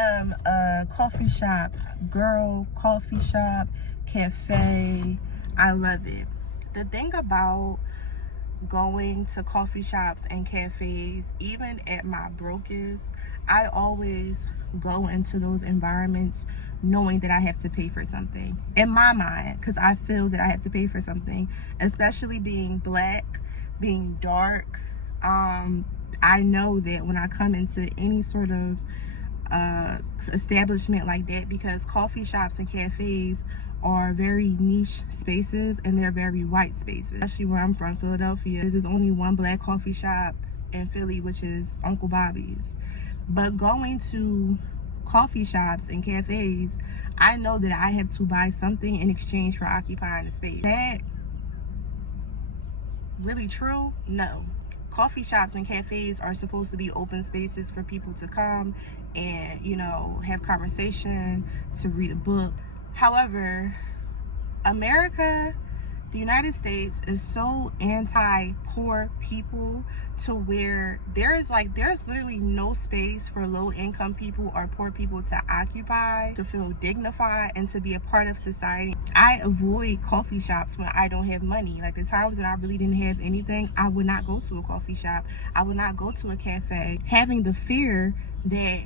am a coffee shop girl, coffee shop, cafe. I love it. The thing about going to coffee shops and cafes, even at my brokest, I always go into those environments knowing that I have to pay for something in my mind, because I feel that I have to pay for something, especially being black, being dark. I know that when I come into any sort of establishment like that, because coffee shops and cafes are very niche spaces and they're very white spaces, especially where I'm from, Philadelphia. There's only one black coffee shop in Philly, which is Uncle Bobby's. But going to coffee shops and cafes, I know that I have to buy something in exchange for occupying the space. Is that really true? No. Coffee shops and cafes are supposed to be open spaces for people to come and, you know, have conversation, to read a book. However, America, the United States, is so anti-poor people to where there's literally no space for low-income people or poor people to occupy, to feel dignified, and to be a part of society. I avoid coffee shops when I don't have money. Like the times that I really didn't have anything, I would not go to a coffee shop. I would not go to a cafe, having the fear that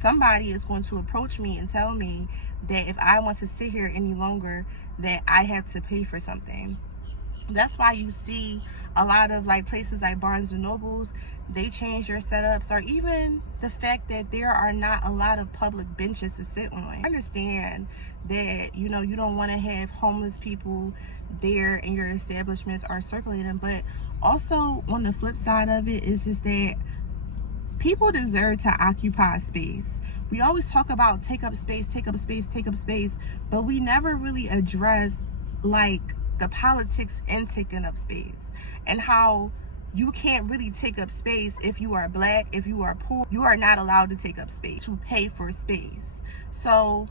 somebody is going to approach me and tell me that if I want to sit here any longer, that I have to pay for something. That's why you see a lot of like places like Barnes and Nobles, they change their setups, or even the fact that there are not a lot of public benches to sit on. I understand that, you know, you don't want to have homeless people there in your establishments or circulating, but also on the flip side of it is just that people deserve to occupy space. We always talk about take up space, take up space, take up space, but we never really address like the politics in taking up space, and how you can't really take up space if you are black, if you are poor. You are not allowed to take up space, to pay for space. So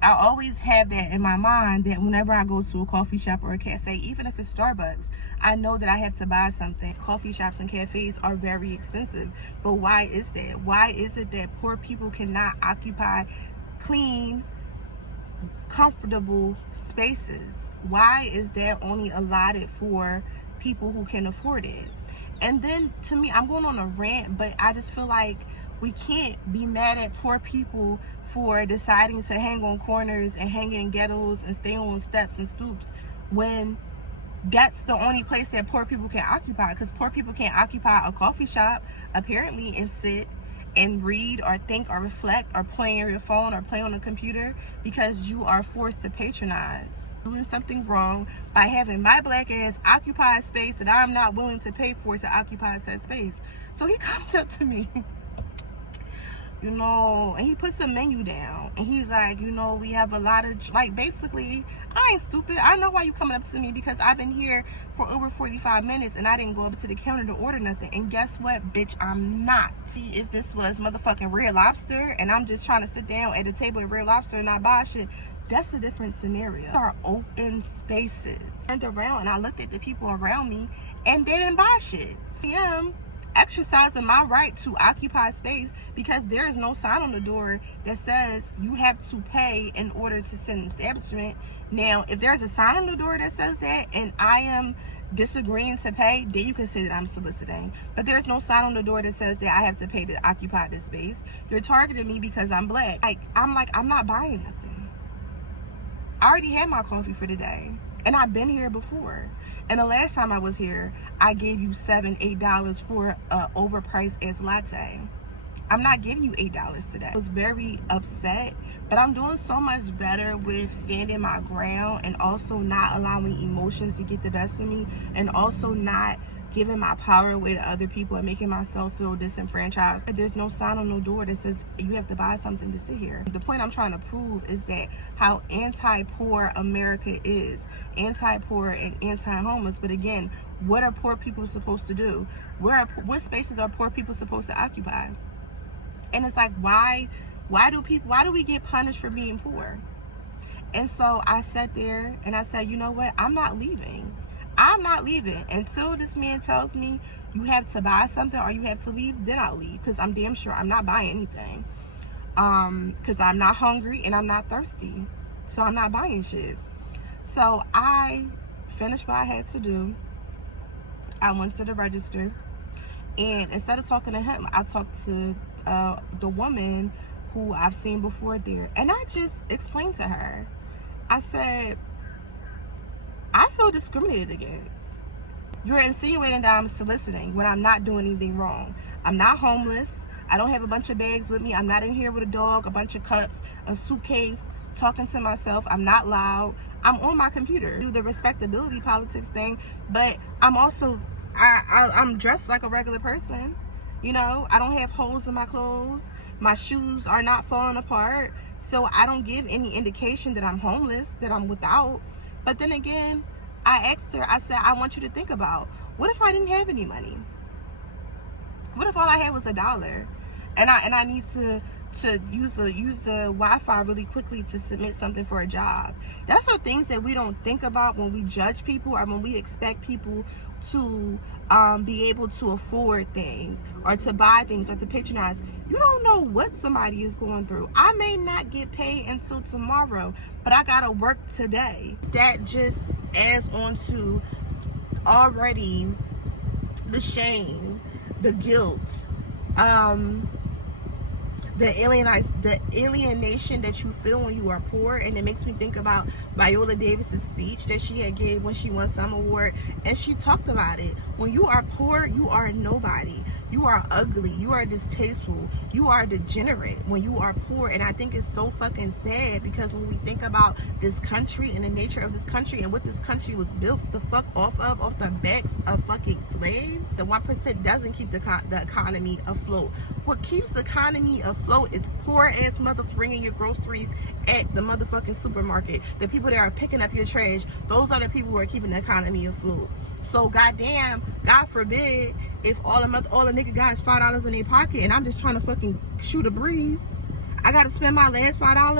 I always have that in my mind, that whenever I go to a coffee shop or a cafe, even if it's Starbucks, I know that I have to buy something. Coffee shops and cafes are very expensive, but why is that? Why is it that poor people cannot occupy clean, comfortable spaces? Why is that only allotted for people who can afford it? And then, to me, I'm going on a rant, but I just feel like we can't be mad at poor people for deciding to hang on corners and hang in ghettos and stay on steps and stoops when that's the only place that poor people can occupy. Because poor people can't occupy a coffee shop, apparently, and sit and read or think or reflect or play on your phone or play on a computer, because you are forced to patronize. Doing something wrong by having my black ass occupy a space that I'm not willing to pay for to occupy said space. So he comes up to me, you know, and he puts a menu down, and he's like, you know, we have a lot of, like, basically, I ain't stupid. I know why you coming up to me, because I've been here for over 45 minutes and I didn't go up to the counter to order nothing. And guess what, bitch? I'm not. See, if this was motherfucking Red Lobster and I'm just trying to sit down at a table at Red Lobster and not buy shit, that's a different scenario. These are open spaces. I turned around and I looked at the people around me and they didn't buy shit. I am exercising my right to occupy space because there is no sign on the door that says you have to pay in order to sit in an establishment. Now, if there's a sign on the door that says that and I am disagreeing to pay, then you can say that I'm soliciting. But there's no sign on the door that says that I have to pay to occupy this space. You're targeting me because I'm black. I'm not buying nothing. I already had my coffee for the day, and I've been here before. And the last time I was here, I gave you $7-8 for an overpriced ass latte. I'm not giving you $8 today. I was very upset, but I'm doing so much better with standing my ground and also not allowing emotions to get the best of me, and also not giving my power away to other people and making myself feel disenfranchised. There's no sign on the door that says you have to buy something to sit here. The point I'm trying to prove is that how anti-poor America is, anti-poor and anti-homeless. But again, what are poor people supposed to do? What spaces are poor people supposed to occupy? And it's like, why do we get punished for being poor? And so I sat there and I said, you know what? I'm not leaving. I'm not leaving until this man tells me you have to buy something or you have to leave. Then I'll leave, because I'm damn sure I'm not buying anything. because I'm not hungry and I'm not thirsty, so I'm not buying shit. So I finished what I had to do. I went to the register, and instead of talking to him, I talked to the woman who I've seen before there, and I just explained to her. I said, I feel discriminated against. You're insinuating that I'm soliciting when I'm not doing anything wrong. I'm not homeless. I don't have a bunch of bags with me. I'm not in here with a dog, a bunch of cups, a suitcase, talking to myself. I'm not loud. I'm on my computer. Do the respectability politics thing, but I'm also, I'm dressed like a regular person. You know, I don't have holes in my clothes. My shoes are not falling apart. So I don't give any indication that I'm homeless, that I'm without. But then again, I asked her, I said, I want you to think about, what if I didn't have any money? What if all I had was $1? And I need to use the Wi-Fi really quickly to submit something for a job. That's are things that we don't think about when we judge people, or when we expect people to be able to afford things, or to buy things, or to patronize. You don't know what somebody is going through. I may not get paid until tomorrow, but I gotta work today. That just adds on to already the shame, the guilt, the alienation that you feel when you are poor. And it makes me think about Viola Davis's speech that she had gave when she won some award, and she talked about it. When you are poor, you are nobody. You are ugly. You are distasteful. You are degenerate when you are poor. And I think it's so fucking sad, because when we think about this country and the nature of this country and what this country was built the fuck off the backs of fucking slaves, the 1% doesn't keep the economy afloat. What keeps the economy afloat is poor ass mothers bringing your groceries at the motherfucking supermarket. The people that are picking up your trash, those are the people who are keeping the economy afloat. So goddamn, God forbid, if all the nigga got is $5 in their pocket and I'm just trying to fucking shoot a breeze, I gotta spend my last $5